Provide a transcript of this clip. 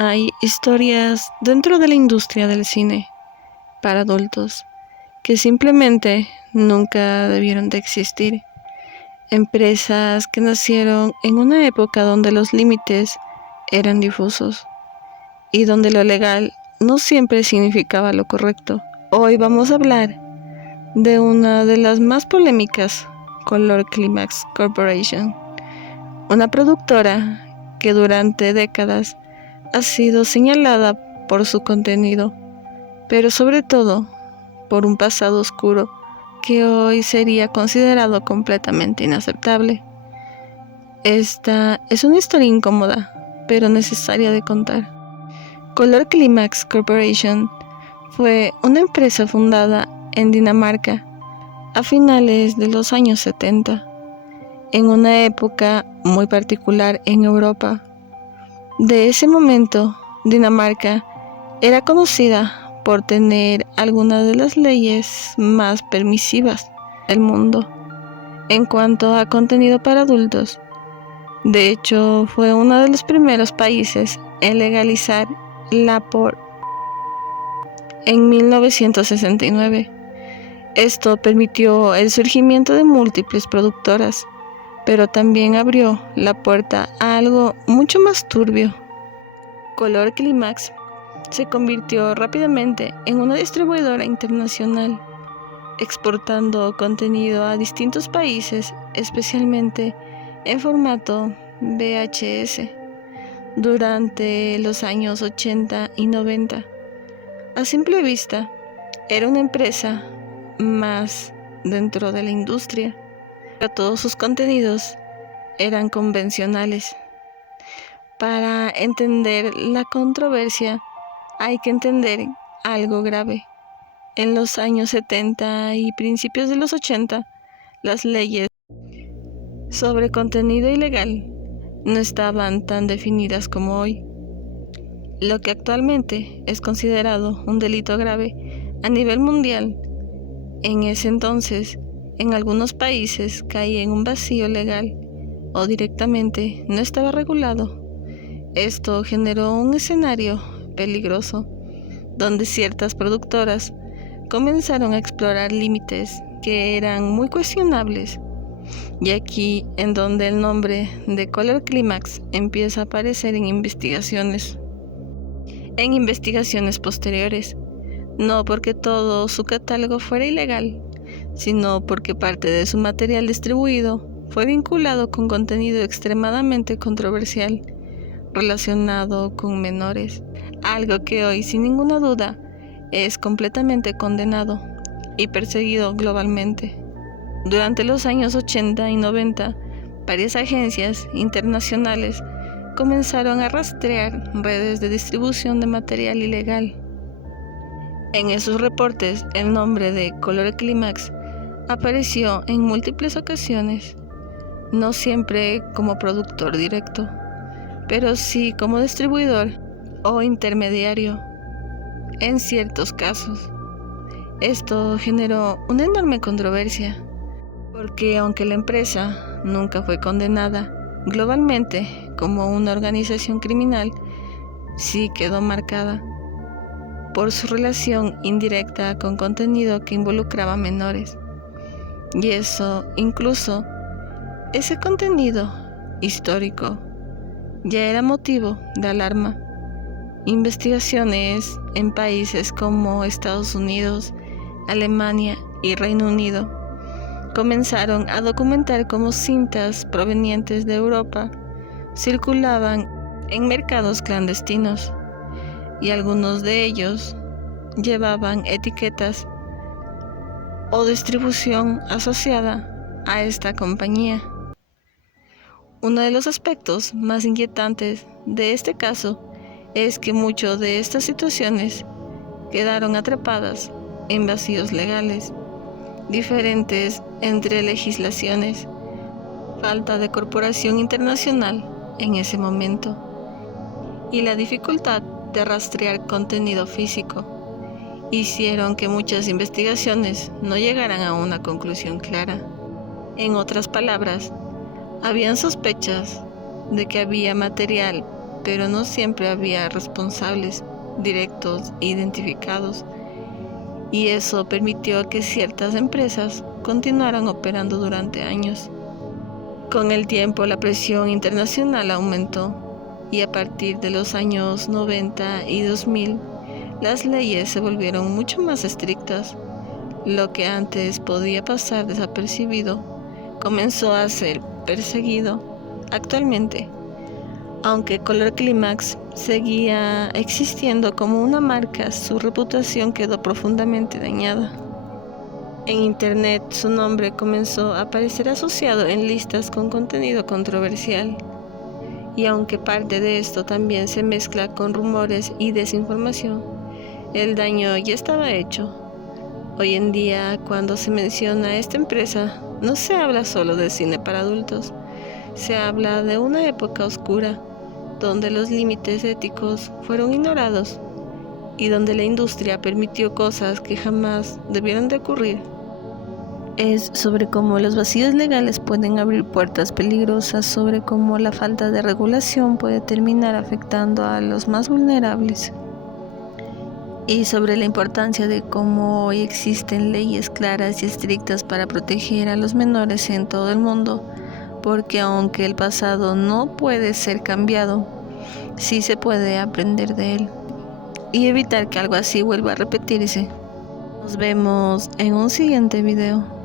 Hay historias dentro de la industria del cine para adultos que simplemente nunca debieron de existir. Empresas que nacieron en una época donde los límites eran difusos y donde lo legal no siempre significaba lo correcto. Hoy vamos a hablar de una de las más polémicas, Color Climax Corporation, una productora que durante décadas ha sido señalada por su contenido, pero sobre todo por un pasado oscuro que hoy sería considerado completamente inaceptable. Esta es una historia incómoda, pero necesaria de contar. Color Climax Corporation fue una empresa fundada en Dinamarca a finales de los años 70, en una época muy particular en Europa. De ese momento, Dinamarca era conocida por tener algunas de las leyes más permisivas del mundo en cuanto a contenido para adultos. De hecho, fue uno de los primeros países en legalizar la porn en 1969. Esto permitió el surgimiento de múltiples productoras, pero también abrió la puerta a algo mucho más turbio. Color Climax se convirtió rápidamente en una distribuidora internacional, exportando contenido a distintos países, especialmente en formato VHS, durante los años 80 y 90. A simple vista, era una empresa más dentro de la industria, pero todos sus contenidos eran convencionales. Para entender la controversia, hay que entender algo grave. En los años 70 y principios de los 80, las leyes sobre contenido ilegal no estaban tan definidas como hoy. Lo que actualmente es considerado un delito grave a nivel mundial, en ese entonces, en algunos países caía en un vacío legal o directamente no estaba regulado. Esto generó un escenario peligroso, donde ciertas productoras comenzaron a explorar límites que eran muy cuestionables, y aquí en donde el nombre de Color Climax empieza a aparecer en investigaciones posteriores, no porque todo su catálogo fuera ilegal, sino porque parte de su material distribuido fue vinculado con contenido extremadamente controversial relacionado con menores, algo que hoy sin ninguna duda es completamente condenado y perseguido globalmente. Durante los años 80 y 90, varias agencias internacionales comenzaron a rastrear redes de distribución de material ilegal. En esos reportes, el nombre de Color Climax apareció en múltiples ocasiones, no siempre como productor directo, pero sí como distribuidor o intermediario en ciertos casos. Esto generó una enorme controversia, porque aunque la empresa nunca fue condenada globalmente como una organización criminal, sí quedó marcada por su relación indirecta con contenido que involucraba menores. Y eso, incluso, ese contenido histórico ya era motivo de alarma. Investigaciones en países como Estados Unidos, Alemania y Reino Unido comenzaron a documentar cómo cintas provenientes de Europa circulaban en mercados clandestinos, y algunos de ellos llevaban etiquetas o distribución asociada a esta compañía. Uno de los aspectos más inquietantes de este caso es que muchas de estas situaciones quedaron atrapadas en vacíos legales, diferentes entre legislaciones, falta de corporación internacional en ese momento, y la dificultad de rastrear contenido físico hicieron que muchas investigaciones no llegaran a una conclusión clara. En otras palabras, habían sospechas de que había material pero no siempre había responsables directos e identificados, y eso permitió que ciertas empresas continuaran operando durante años. Con el tiempo, la presión internacional aumentó, y a partir de los años 90 y 2000, las leyes se volvieron mucho más estrictas. Lo que antes podía pasar desapercibido comenzó a ser perseguido. Actualmente, aunque Color Climax seguía existiendo como una marca, su reputación quedó profundamente dañada. En Internet, su nombre comenzó a aparecer asociado en listas con contenido controversial. Y aunque parte de esto también se mezcla con rumores y desinformación, el daño ya estaba hecho. Hoy en día, cuando se menciona esta empresa, no se habla solo de cine para adultos, se habla de una época oscura, donde los límites éticos fueron ignorados y donde la industria permitió cosas que jamás debieron de ocurrir. Es sobre cómo los vacíos legales pueden abrir puertas peligrosas, sobre cómo la falta de regulación puede terminar afectando a los más vulnerables, y sobre la importancia de cómo hoy existen leyes claras y estrictas para proteger a los menores en todo el mundo, porque aunque el pasado no puede ser cambiado, sí se puede aprender de él y evitar que algo así vuelva a repetirse. Nos vemos en un siguiente video.